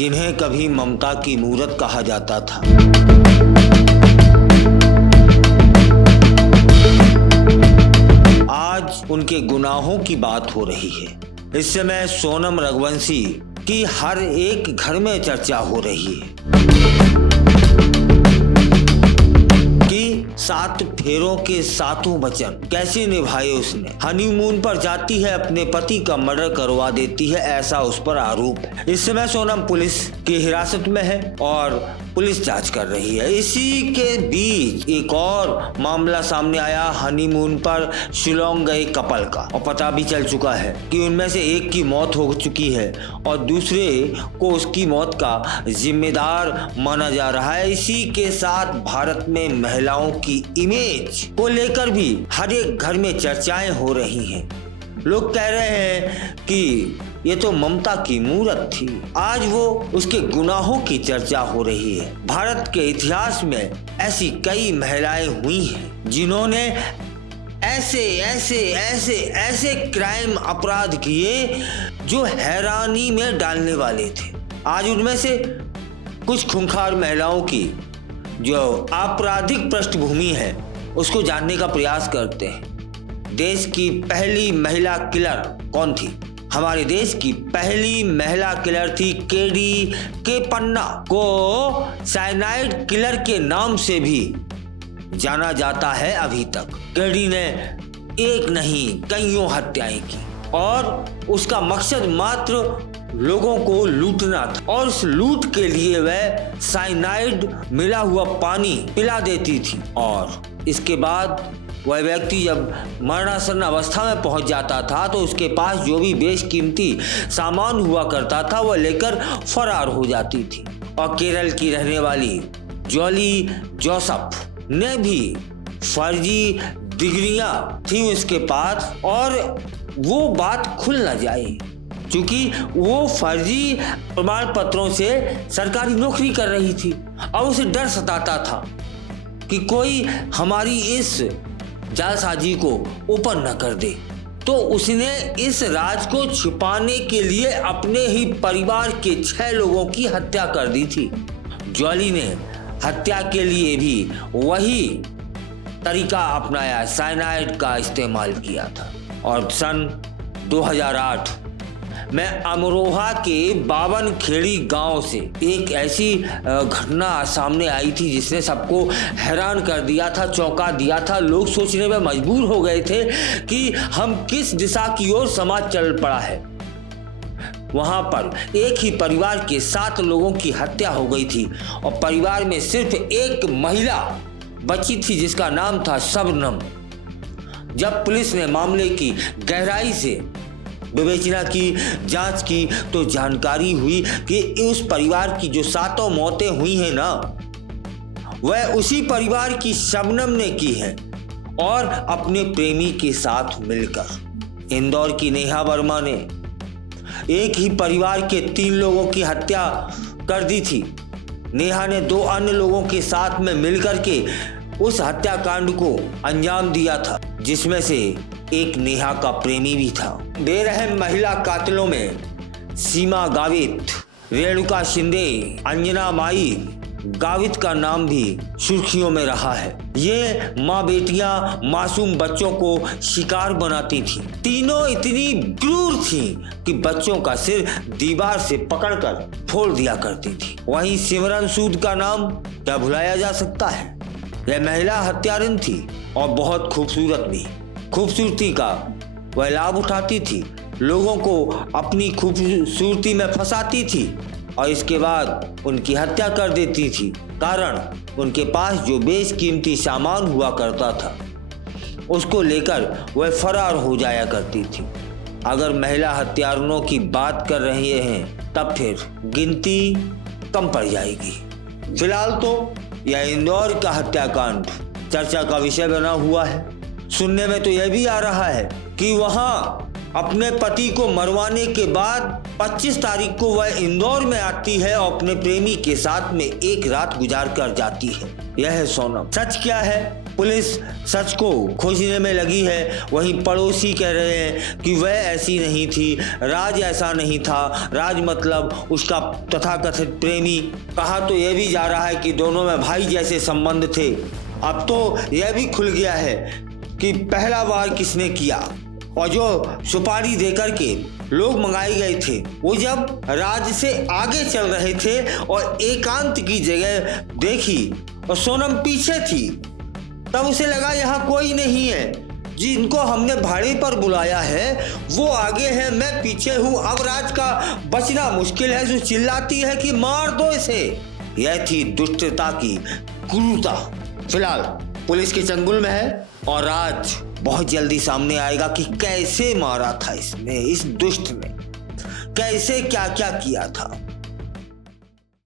जिन्हें कभी ममता की मूरत कहा जाता था। आज उनके गुनाहों की बात हो रही है। इस समय सोनम रघुवंशी की हर एक घर में चर्चा हो रही है कि 7 फेरों के 7 वचन कैसे निभाए उसने। हनीमून पर जाती है, अपने पति का मर्डर करवा देती है, ऐसा उस पर आरोप है। इस समय सोनम पुलिस की हिरासत में है और पुलिस जांच कर रही है। इसी के बीच एक और मामला सामने आया हनीमून पर शिलोंग गए कपल का, और पता भी चल चुका है कि उनमें से एक की मौत हो चुकी है और दूसरे को उसकी मौत का जिम्मेदार माना जा रहा है। इसी के साथ भारत में महिलाओं की इमेज को लेकर भी हर एक घर में चर्चाएं हो रही हैं। लोग कह रहे हैं कि ये तो ममता की मूरत थी, आज वो उसके गुनाहों की चर्चा हो रही है। भारत के इतिहास में ऐसी कई महिलाएं हुई हैं जिन्होंने ऐसे ऐसे ऐसे ऐसे क्राइम अपराध किए जो हैरानी में डालने वाले थे। आज उनमें से कुछ खूंखार महिलाओं की जो आपराधिक पृष्ठभूमि है उसको जानने का प्रयास करते हैं। देश की पहली महिला किलर कौन थी? हमारे देश की पहली महिला किलर थी के पन्ना, को साइनाइड किलर के नाम से भी जाना जाता है अभी तक। केडी ने एक नहीं कईयों हत्याएं की और उसका मकसद मात्र लोगों को लूटना था, और उस लूट के लिए वह साइनाइड मिला हुआ पानी पिला देती थी। और इसके बाद वह व्यक्ति जब मरणासन अवस्था में पहुंच जाता था तो उसके पास जो भी बेशकीमती सामान हुआ करता था वह लेकर फरार हो जाती थी। और केरल की रहने वाली जॉली जोसेफ ने भी फर्जी डिग्रियां थी उसके पास, और वो बात खुल न जाए क्योंकि वो फर्जी प्रमाण पत्रों से सरकारी नौकरी कर रही थी। और उसे डर सताता था कि कोई हमारी इस जालसाजी को ओपन न कर दे, तो उसने इस राज को छुपाने के लिए अपने ही परिवार के 6 लोगों की हत्या कर दी थी। जॉली ने हत्या के लिए भी वही तरीका अपनाया, साइनाइड का इस्तेमाल किया था। और सन 2008 में अमरोहा के बावन खेड़ी गांव से एक ऐसी घटना सामने आई थी जिसने सबको हैरान कर दिया था, चौंका दिया था। लोग सोचने में मजबूर हो गए थे कि हम किस दिशा की ओर समाज चल पड़ा है। वहां पर एक ही परिवार के 7 लोगों की हत्या हो गई थी और परिवार में सिर्फ एक महिला बची थी जिसका नाम था शबनम। जब पुलिस ने मामले की गहराई से विवेचना की, जांच की, तो जानकारी हुई कि उस परिवार की जो 7 मौतें हुई हैं ना, वह उसी परिवार की शबनम ने की है और अपने प्रेमी के साथ मिलकर। इंदौर की नेहा वर्मा ने एक ही परिवार के 3 लोगों की हत्या कर दी थी। नेहा ने 2 अन्य लोगों के साथ में मिलकर के उस हत्याकांड को अंजाम दिया था, जिसमें से एक नेहा का प्रेमी भी था। बेरहम महिला कातिलों में सीमा गावित, रेणुका शिंदे, अंजना माई गावित का नाम भी सुर्खियों में रहा है। ये माँ बेटियां मासूम बच्चों को शिकार बनाती थी। तीनों इतनी क्रूर थी कि बच्चों का सिर दीवार से पकड़कर फोड़ दिया करती थी। वहीं सिमरन सूद का नाम क्या भुलाया जा सकता है। यह महिला हत्यारिन थी और बहुत खूबसूरत भी। खूबसूरती का वह लाभ उठाती थी, लोगों को अपनी खूबसूरती में फंसाती थी और इसके बाद उनकी हत्या कर देती थी। कारण उनके पास जो बेशकीमती सामान हुआ करता था उसको लेकर वह फरार हो जाया करती थी। अगर महिला हत्यारों की बात कर रहे हैं तब फिर गिनती कम पड़ जाएगी। फिलहाल तो यह इंदौर का हत्याकांड चर्चा का विषय बना हुआ है। सुनने में तो यह भी आ रहा है कि वहां अपने पति को मरवाने के बाद 25 तारीख को वह इंदौर में आती है और अपने प्रेमी के साथ में एक रात गुजार कर जाती है। यह है सोनम। सच क्या है? पुलिस सच को खोजने में लगी है। वहीं पड़ोसी कह रहे हैं कि वह ऐसी नहीं थी, राज ऐसा नहीं था। राज मतलब उसका तथाकथित प्रेमी। कहा तो यह भी जा रहा है कि दोनों में भाई जैसे संबंध थे। अब तो यह भी खुल गया है कि पहला वार किसने किया और जो सुपारी देकर के लोग मंगाए गए थे वो जब राज से आगे चल रहे थे और एकांत की जगह देखी और सोनम पीछे थी, तब उसे लगा यहाँ कोई नहीं है। जिनको हमने भाड़े पर बुलाया है वो आगे है, मैं पीछे हूँ। अब राज का बचना मुश्किल है। जो चिल्लाती है कि मार दो इसे। यह थी दुष्टता की क्रूरता। फिलहाल पुलिस के चंगुल में है और राज बहुत जल्दी सामने आएगा कि कैसे मारा था इसने, इस दुष्ट ने कैसे क्या क्या किया था।